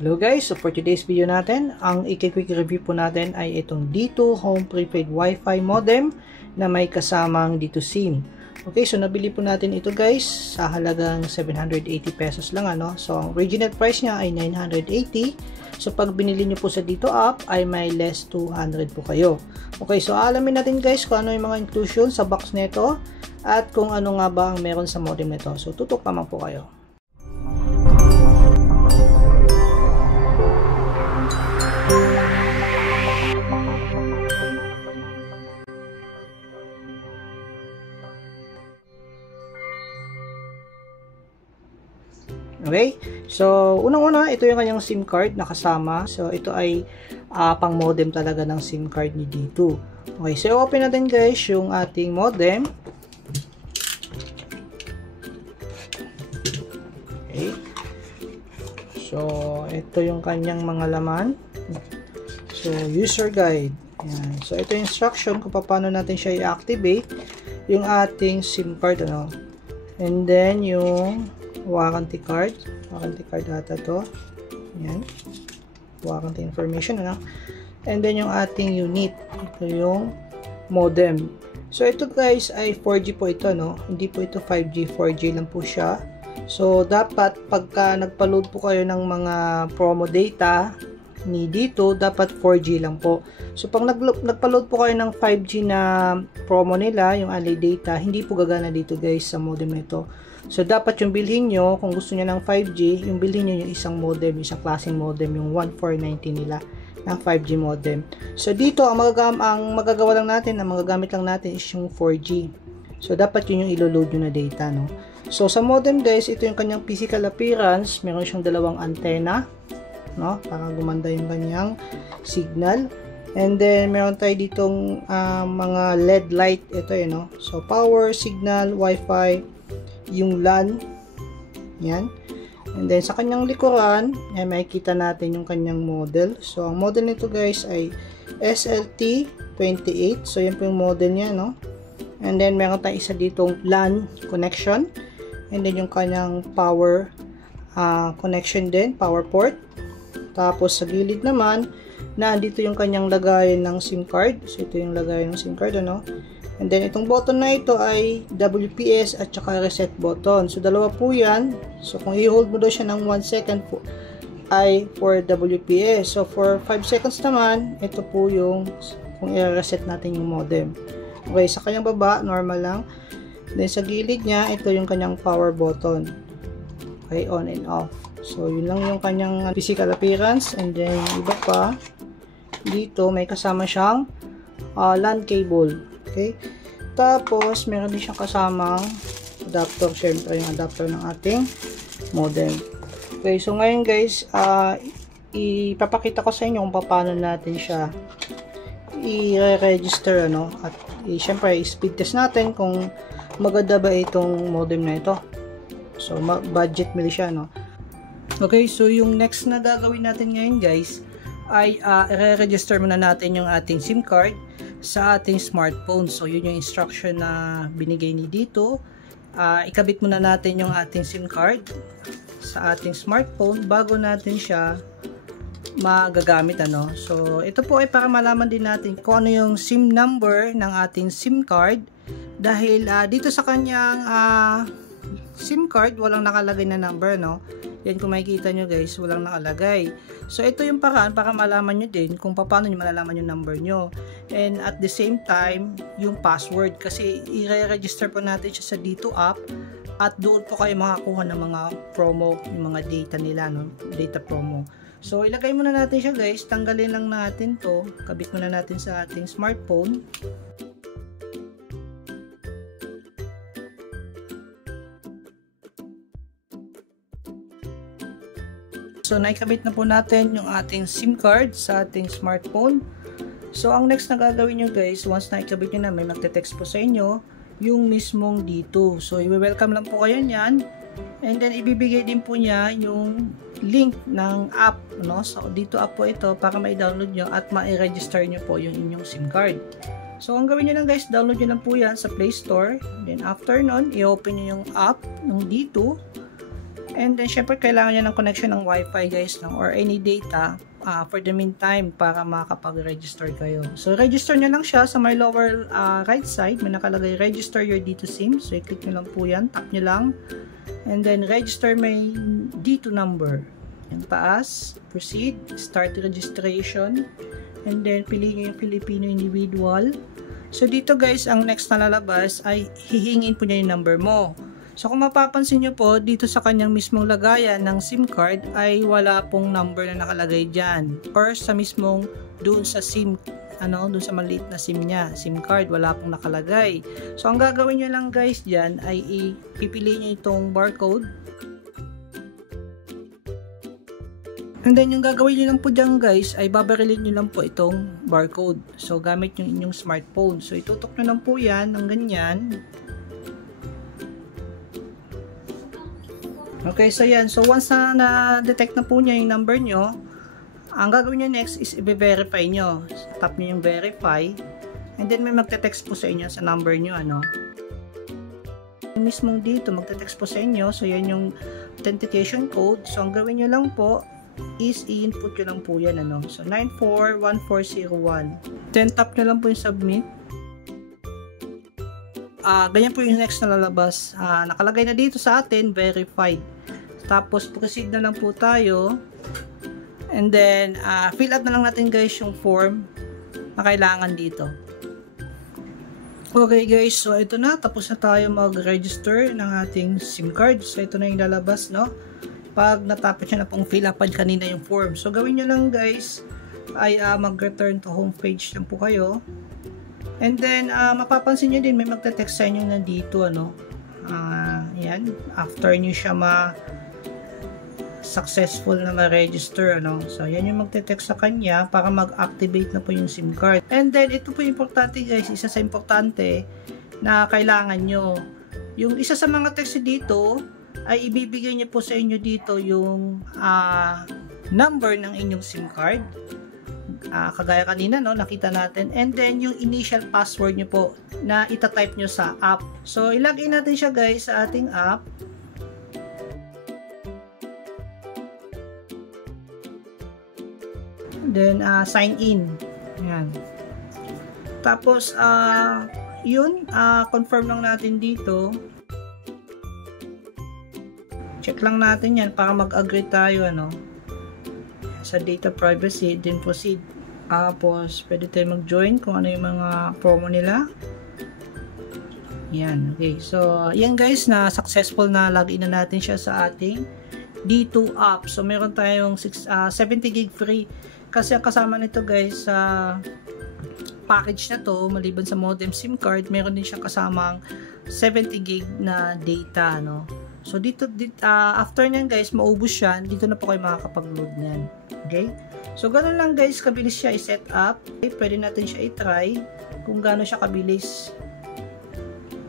Hello guys, so for today's video natin, ang i-quick review po natin ay itong D2 Home Prepaid Wi-Fi Modem na may kasamang D2 SIM. Okay, so nabili po natin ito guys sa halagang 780 pesos lang ano. So ang original price niya ay 980. So pag binili niyo po sa D2 app ay may less 200 po kayo. Okay, so alamin natin guys kung ano yung mga inclusion sa box nito at kung ano nga ba ang meron sa modem nito. So tutok naman po kayo. Okay, so unang-una ito yung kanyang SIM card na kasama. So ito ay pang modem talaga ng SIM card ni D2. Okay, so open natin guys yung ating modem. Okay, so ito yung kanyang mga laman. So user guide. Yan. So ito yung instruction kung paano natin siya i-activate yung ating SIM card ano. And then yung warranty card ata to. Yan. Warranty information ano. And then yung ating unit, ito yung modem. So ito guys ay 4G po ito no. Hindi po ito 5G, 4G lang po siya. So dapat pagka nagpa-load po kayo ng mga promo data ni dito, dapat 4G lang po. So pag nagpa-load po kayo ng 5G na promo nila, yung unlimited data, hindi po gagana dito guys sa modem nito. So dapat yung bilhin nyo, kung gusto niya ng 5G, yung bilhin nyo yung isang modem, isang klaseng modem, yung 1490 nila ng 5G modem. So dito ang magagawa lang natin, ang magagamit lang natin is yung 4G. So dapat yun yung ilo-load nyo na data no. So sa modem guys, ito yung kanyang physical appearance. Meron siyang dalawang antenna no, para gumanda yung kanyang signal. And then meron tayo ditong mga LED light ito eh no. So power, signal, Wi-Fi, yung LAN. Yan. And then sa kanyang likuran, ay makikita natin yung kanyang model. So ang model nito guys ay SLT28. So yan po yung model niya no. And then meron tayong isa ditong LAN connection. And then yung kanyang power connection din, power port. Tapos sa gilid naman, nandito yung kanyang lagayan ng SIM card. So ito yung lagayan ng SIM card ano. And then itong button na ito ay WPS at saka reset button. So dalawa po yan. So kung i-hold mo daw siya ng 1 second po ay for WPS. So for 5 seconds naman, ito po yung kung i-reset natin yung modem. Okay, sa kanyang baba, normal lang. Then sa gilid niya, ito yung kanyang power button. Okay, on and off. So yun lang yung kanyang physical appearance. And then iba pa, dito may kasama siyang LAN cable. Okay, tapos meron din siyang kasamang adapter, syempre yung adapter ng ating modem. Okay, so ngayon guys, ipapakita ko sa inyo kung paano natin siya i-register ano, at syempre i-speed test natin kung maganda ba itong modem na ito. So budget meal siya no. Okay, so yung next na gagawin natin ngayon guys ay i-register muna natin yung ating SIM card sa ating smartphone. So yun yung instruction na binigay ni dito. Ikabit muna natin yung ating SIM card sa ating smartphone bago natin siya magagamit ano. So ito po ay para malaman din natin kung ano yung SIM number ng ating SIM card, dahil dito sa kanyang SIM card walang nakalagay na number no. Yan kung makikita nyo guys, walang nakalagay. So ito yung paraan para malaman nyo din kung paano nyo malalaman yung number nyo. And at the same time, yung password. Kasi i-register po natin siya sa D2 app. At doon po kayo makakuha ng mga promo, yung mga data nila, no? Data promo. So ilagay muna natin siya guys. Tanggalin lang natin to. Kabit muna natin sa ating smartphone. So naikabit na po natin yung ating SIM card sa ating smartphone. So ang next na gagawin nyo guys, once naikabit nyo na, may magte-text po sa inyo yung mismong D2. So i-welcome lang po kayo niyan. And then ibibigay din po niya yung link ng app no? So D2 app po ito para ma-download nyo at ma-register nyo po yung inyong SIM card. So ang gawin nyo lang guys, download nyo lang po yan sa Play Store. Then after nun, i-open nyo yung app ng D2. And then, syempre, kailangan nyo ng connection ng Wi-Fi guys, no? Or any data for the meantime para makapag-register kayo. So, register nyo lang siya sa my lower right side. May nakalagay, register your D2 SIM. So, i-click nyo lang po yan. Tap nyo lang. And then, register my D2 number. Yung taas, proceed, start registration. And then, piliin nyo yung Filipino individual. So, dito guys, ang next na lalabas ay hihingin po niya yung number mo. So, kung mapapansin nyo po, dito sa kanyang mismong lagayan ng SIM card ay wala pong number na nakalagay dyan. Or sa mismong doon sa SIM, doon sa maliit na SIM niya, SIM card, wala pong nakalagay. So, ang gagawin nyo lang guys dyan ay ipipili nyo itong barcode. And then, yung gagawin nyo lang po dyan guys ay babarilin nyo lang po itong barcode. So, gamit yung inyong smartphone. So, itutok nyo lang po yan ng ganyan. Okay, so yan. So, once na-detect na po niya yung number nyo, ang gagawin nyo next is i-verify nyo. Tap nyo yung verify. And then, may magte-text po sa inyo sa number nyo, Mismong dito, magte-text po sa inyo. So, yan yung authentication code. So, ang gawin nyo lang po is i-input nyo lang po yan, So, 941401. Then, tap nyo lang po yung submit. Ganyan po yung next na lalabas. Nakalagay na dito sa atin, verified. Tapos, proceed na lang po tayo. And then, fill out na lang natin guys yung form na kailangan dito. Okay guys, so ito na. Tapos na tayo mag-register ng ating SIM card. So, ito na yung lalabas, Pag natapos nyo na pong fill up kanina yung form. So, gawin nyo lang guys, ay mag-return to home page lang po kayo. And then, mapapansin nyo din, may magte-text sa inyo nandito, yan, after nyo siya successful na ma-register, So, yan yung magte-text sa kanya para mag-activate na po yung SIM card. And then, ito po importante guys, isa sa importante na kailangan nyo. Yung isa sa mga text dito, ay ibibigay niya po sa inyo dito yung number ng inyong SIM card. Kagaya kanina, nakita natin. And then, yung initial password nyo po na itatype nyo sa app. So, ilagay natin siya guys sa ating app. Then, sign in. Ayan. Tapos, confirm lang natin dito. Check lang natin yan para mag-agree tayo, sa data privacy, then proceed. Tapos, pwede tayo mag-join kung ano yung mga promo nila. Yan, okay. So, yan guys, na successful na login na natin siya sa ating D2 app. So, meron tayong 70 gig free. Kasi ang kasama nito guys, sa package na to, maliban sa modem SIM card, meron din siya kasamang 70 gig na data, So, dito after nyan guys, maubos yan, dito na po kayo makakapag-load nyan. Okay? So, ganun lang guys, kabilis siya i-set up. Okay, pwede natin siya i-try kung gaano siya kabilis.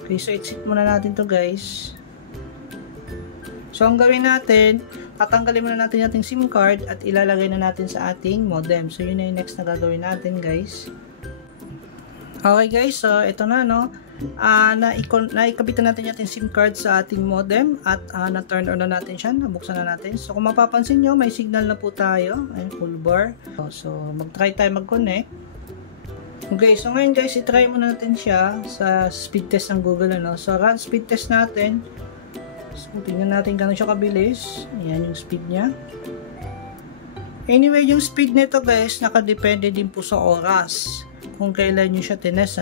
Okay, so exit muna natin to guys. So, ang gawin natin, tatanggalin muna natin yung ating SIM card at ilalagay na natin sa ating modem. So, yun na yung next na gagawin natin guys. Okay guys, so ito na, naikabitan natin yung ating SIM card sa ating modem at na-turn on na natin siya, nabuksan na natin. So, kung mapapansin nyo, may signal na po tayo. Ayun, full bar. So, mag-try tayo mag-connect. Okay, so ngayon guys, i-try muna natin siya sa speed test ng Google, So, run speed test natin. So, tingnan natin gano'n siya kabilis. Ayan yung speed niya. Anyway, yung speed nito guys, nakadepende din po sa oras. Kung kailan nyo siya tinest,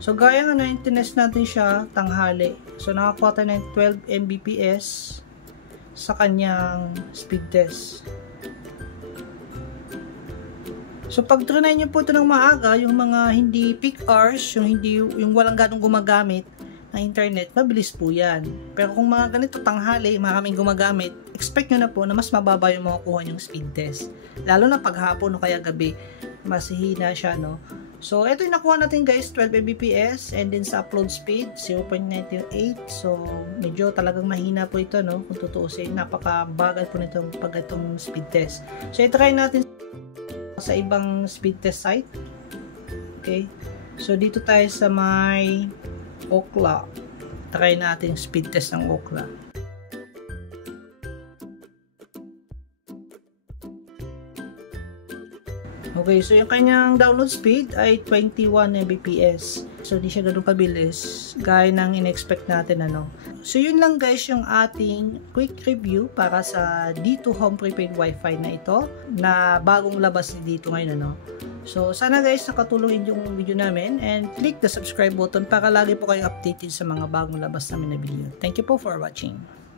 So, gaya nga yung tinest natin siya tanghali. So, nakakuha tayo ng 12 Mbps sa kanyang speed test. So, pag trinay nyo po ito ng maaga, yung mga hindi peak hours, yung walang ganong gumagamit na internet, mabilis po yan. Pero kung mga ganito tanghali, maraming gumagamit, expect nyo na po na mas mababa yung makukuha yung speed test. Lalo na paghapon o kaya gabi, mas hihina siya, So, ito yung nakuha natin guys, 12 Mbps, and then sa upload speed, 0.98. So, medyo talagang mahina po ito, Kung tutuusin, napakabagal po nitong itong speed test. So, i-try natin sa ibang speed test site. Okay. So, dito tayo sa may Ookla. Try natin speed test ng Ookla. Okay, so yung kanyang download speed ay 21 Mbps. So, di siya ganun kabilis gaya ng in-expect natin, ano. So, yun lang guys yung ating quick review para sa D2 Home Prepaid Wi-Fi na ito na bagong labas ni D2 ngayon, ano. So, sana guys nakatulong yung video namin and click the subscribe button para lagi po kayong updated sa mga bagong labas namin na video. Thank you po for watching.